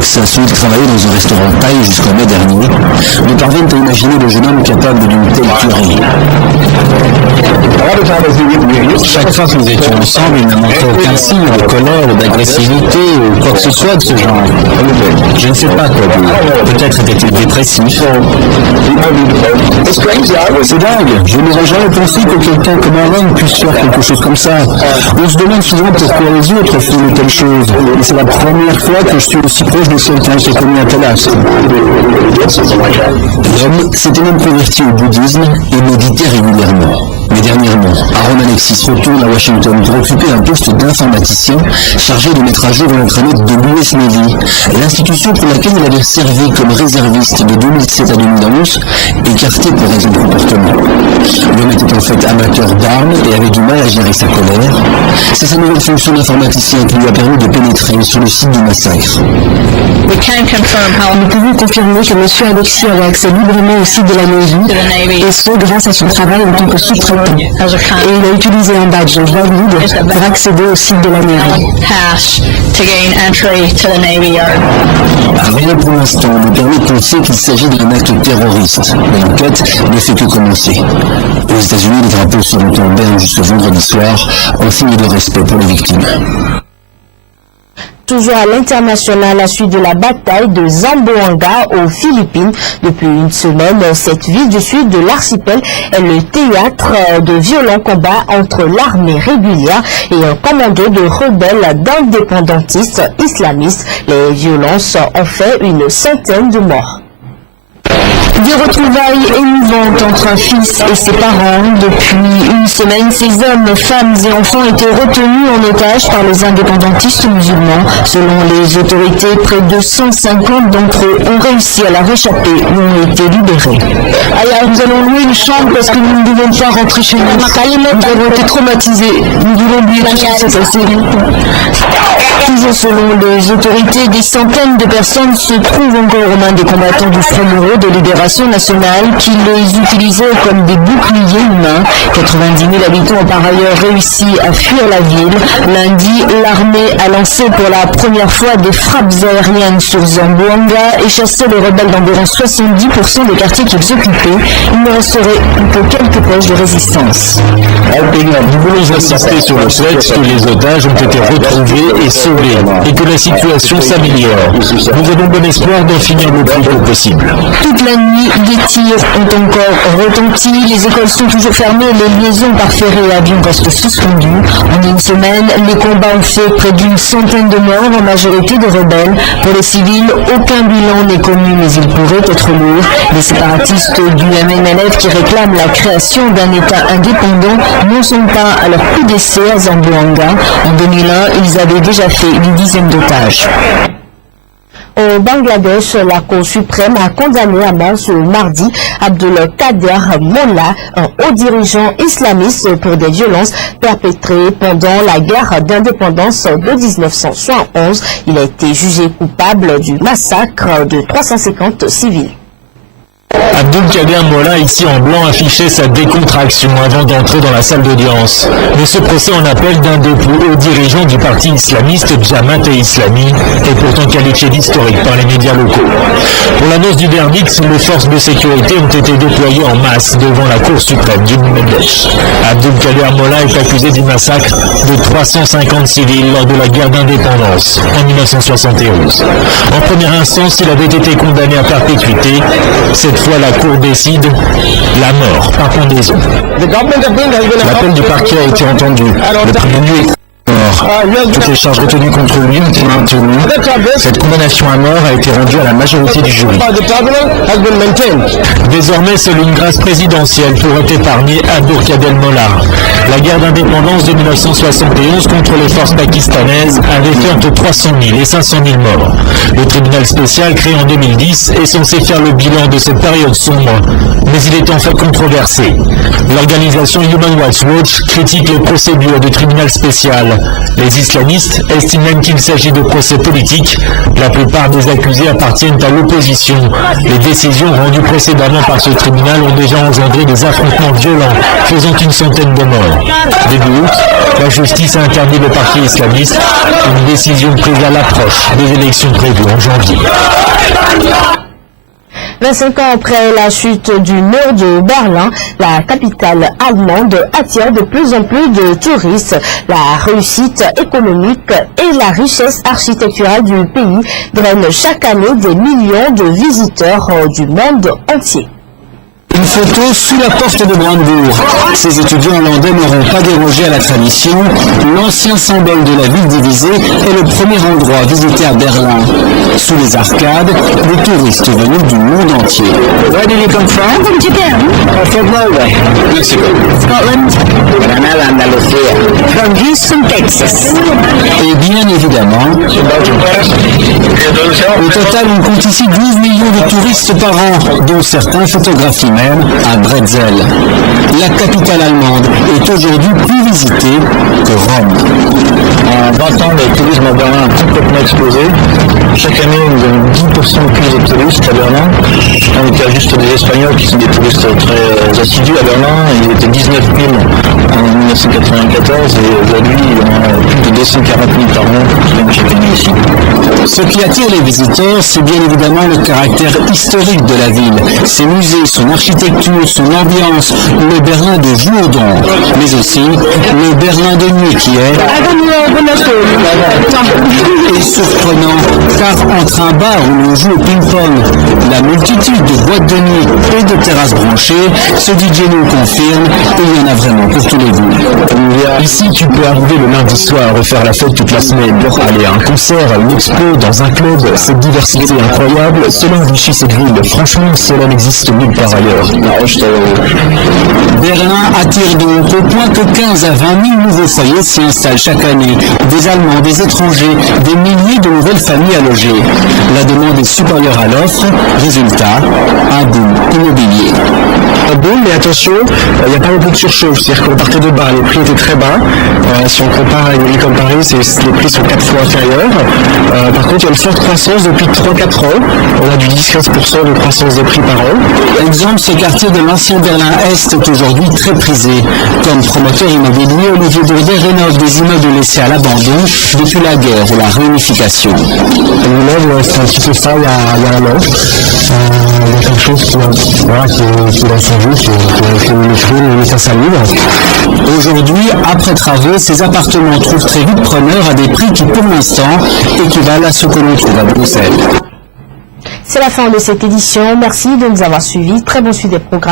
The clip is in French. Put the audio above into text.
Celui qui travaillait dans un restaurant thaï jusqu'en mai dernier, ne parviennent à imaginer le jeune homme capable d'une telle tuerie. Chaque fois que nous étions ensemble, il n'a montré aucun signe de colère ou d'agressivité ou quoi que ce soit de ce genre. Je ne sais pas quoi dire. Peut-être était-il dépressif. C'est dingue. Je n'aurais jamais pensé que quelqu'un comme Aaron puisse faire quelque chose comme ça. On se demande souvent pourquoi les autres font de telles choses. Et c'est la première fois que je suis aussi proche de quelqu'un qui a commis un tel acte. L'homme s'était même converti au bouddhisme et méditait régulièrement. Mais dernièrement, Aaron Alexis retourne à Washington pour occuper un poste d'informaticien chargé de mettre à jour l'intranet de l'US Navy, l'institution pour laquelle il avait servi comme réserviste de 2007 à 2011, écarté pour raison de comportement. L'homme était en fait amateur d'armes et avait du mal à gérer sa colère. C'est sa nouvelle fonction d'informaticien qui lui a permis de pénétrer sur le site du massacre. Nous pouvons confirmer que M. Alexis avait accès librement au site de la Navy, et ce grâce à son travail en tant que sous-traitant. Et il a utilisé un badge valide pour accéder au site de la Navy. Rien pour l'instant nous permet de penser qu'il s'agit d'un acte terroriste, mais l'enquête ne fait que commencer. Aux États-Unis, les drapeaux seront en berne jusqu'au vendredi soir, en signe de respect pour les victimes. Toujours à l'international, à la suite de la bataille de Zamboanga aux Philippines. Depuis une semaine, cette ville du sud de l'archipel est le théâtre de violents combats entre l'armée régulière et un commando de rebelles d'indépendantistes islamistes. Les violences ont fait une centaine de morts. Des retrouvailles émouvantes entre un fils et ses parents. Depuis une semaine, ces hommes, femmes et enfants étaient retenus en otage par les indépendantistes musulmans. Selon les autorités, près de 150 d'entre eux ont réussi à la réchapper ou ont été libérés. Alors, nous allons louer une chambre parce que nous ne devons pas rentrer chez nous. Nous avons été traumatisés. Nous voulons oublier tout ce qui s'est passé. Toujours selon les autorités, des centaines de personnes se trouvent encore aux mains des combattants du Front Moro de Libération Nationale qui les utilisaient comme des boucliers humains. 90 000 habitants ont par ailleurs réussi à fuir la ville. Lundi, l'armée a lancé pour la première fois des frappes aériennes sur Zamboanga et chassé les rebelles d'environ 70% des quartiers qu'ils occupaient. Il ne resterait que quelques poches de résistance. Nous voulons insister sur le fait que les otages ont été retrouvés et sauvés et que la situation s'améliore. Nous avons bon espoir d'en finir le plus tôt possible. Toute la nuit, des tirs ont encore retenti, les écoles sont toujours fermées, les liaisons par ferry et avion restent suspendues. En une semaine, les combats ont fait près d'une centaine de morts, en majorité de rebelles. Pour les civils, aucun bilan n'est connu, mais il pourrait être lourd. Les séparatistes du MNLF qui réclament la création d'un État indépendant n'en sont pas à leur coup d'essai à Zamboanga. En 2001, ils avaient déjà fait une dizaine d'otages. Au Bangladesh, la Cour suprême a condamné à mort ce mardi Abdulkader Molla, un haut dirigeant islamiste, pour des violences perpétrées pendant la guerre d'indépendance de 1971. Il a été jugé coupable du massacre de 350 civils. Abdulkader Molla, ici en blanc, affichait sa décontraction avant d'entrer dans la salle d'audience. Mais ce procès en appel d'un des plus hauts dirigeants du parti islamiste, Jamaat-e-Islami, est pourtant qualifié d'historique par les médias locaux. Pour l'annonce du verdict, les forces de sécurité ont été déployées en masse devant la Cour suprême du Bangladesh. Abdulkader Molla est accusé du massacre de 350 civils lors de la guerre d'indépendance en 1971. En première instance, il avait été condamné à perpétuité. Cette fois, la Cour décide la mort par pendaison. L'appel du parquet a été entendu. Le prévenu est mort. Toutes les charges retenues contre lui ont été maintenues. Cette condamnation à mort a été rendue à la majorité du jury. Désormais, seule une grâce présidentielle pourrait épargner Abdulkader Molla. La guerre d'indépendance de 1971 contre les forces pakistanaises avait fait entre 300 000 et 500 000 morts. Le tribunal spécial créé en 2010 est censé faire le bilan de cette période sombre, mais il est en fait controversé. L'organisation Human Rights Watch critique les procédures du tribunal spécial. Les islamistes estiment même qu'il s'agit de procès politiques. La plupart des accusés appartiennent à l'opposition. Les décisions rendues précédemment par ce tribunal ont déjà engendré des affrontements violents, faisant une centaine de morts. Début août, la justice a interdit le parti islamiste, une décision prise à l'approche des élections prévues en janvier. 25 ans après la chute du mur de Berlin, la capitale allemande attire de plus en plus de touristes. La réussite économique et la richesse architecturale du pays drainent chaque année des millions de visiteurs du monde entier. Une photo sous la porte de Brandebourg. Ces étudiants hollandais n'auront pas dérogé à la tradition. L'ancien symbole de la ville divisée est le premier endroit visité à Berlin. Sous les arcades, des touristes venus du monde entier. Where did you come from? From Japan. From Norway. Mexico. Scotland. Granada, Andalusia. From Houston, Texas. Et bien évidemment, au total, on compte ici 12 millions de touristes par an, dont certains photographient même à Bretzel. La capitale allemande est aujourd'hui plus visitée que Rome. En 20 ans, le tourisme à Berlin a complètement explosé. Chaque année, nous avons 10% de plus de touristes à Berlin. On était juste des Espagnols qui sont des touristes très assidus à Berlin. Ils étaient 19 000 en 1994 et aujourd'hui, il y en a plus de 240 000 par an qui viennent chaque année ici. Ce qui attire les visiteurs, c'est bien évidemment le caractère historique de la ville. Ses musées, son architecture, son ambiance, le Berlin de jour d'ombre, mais aussi le Berlin de nuit qui est surprenant, car entre un bar où l'on joue au ping-pong, la multitude de boîtes de nuit et de terrasses branchées, ce DJ nous confirme qu'il y en a vraiment pour tous les goûts. Ici, tu peux arriver le lundi soir à refaire la fête toute la semaine, aller à un concert, à une expo, dans un club. Cette diversité incroyable, cela enrichit cette ville. Franchement, cela n'existe nulle part ailleurs. Berlin attire donc au point que 15 à 20 000 nouveaux foyers s'y installent chaque année. Des Allemands, des étrangers, des milliers de nouvelles familles à loger. La demande est supérieure à l'offre. Résultat, un boom immobilier. Un boom, mais attention, il n'y a pas beaucoup de surchauffe. C'est-à-dire qu'on partait de bas, les prix étaient très bas. Si on compare à une ville comme Paris, les prix sont 4 fois inférieurs. Par contre, il y a une forte croissance depuis 3-4 ans. On a du 10-15% de croissance des prix par an. Exemple, ce quartier de l'ancien Berlin-Est est aujourd'hui très prisé. Comme promoteur immobilier, Olivier Bourdet rénove des immeubles laissés à l'abandon depuis la guerre ou la réunification. L'immeuble, c'est un petit peu ça il y a un an. Il y a quelque chose qui a changé, qui est une ça salive. Aujourd'hui, après travaux, ces appartements trouvent très vite preneurs à des prix qui, pour l'instant, équivalent à ce que l'on trouve à Bruxelles. C'est la fin de cette édition. Merci de nous avoir suivis. Très bon suivi des programmes.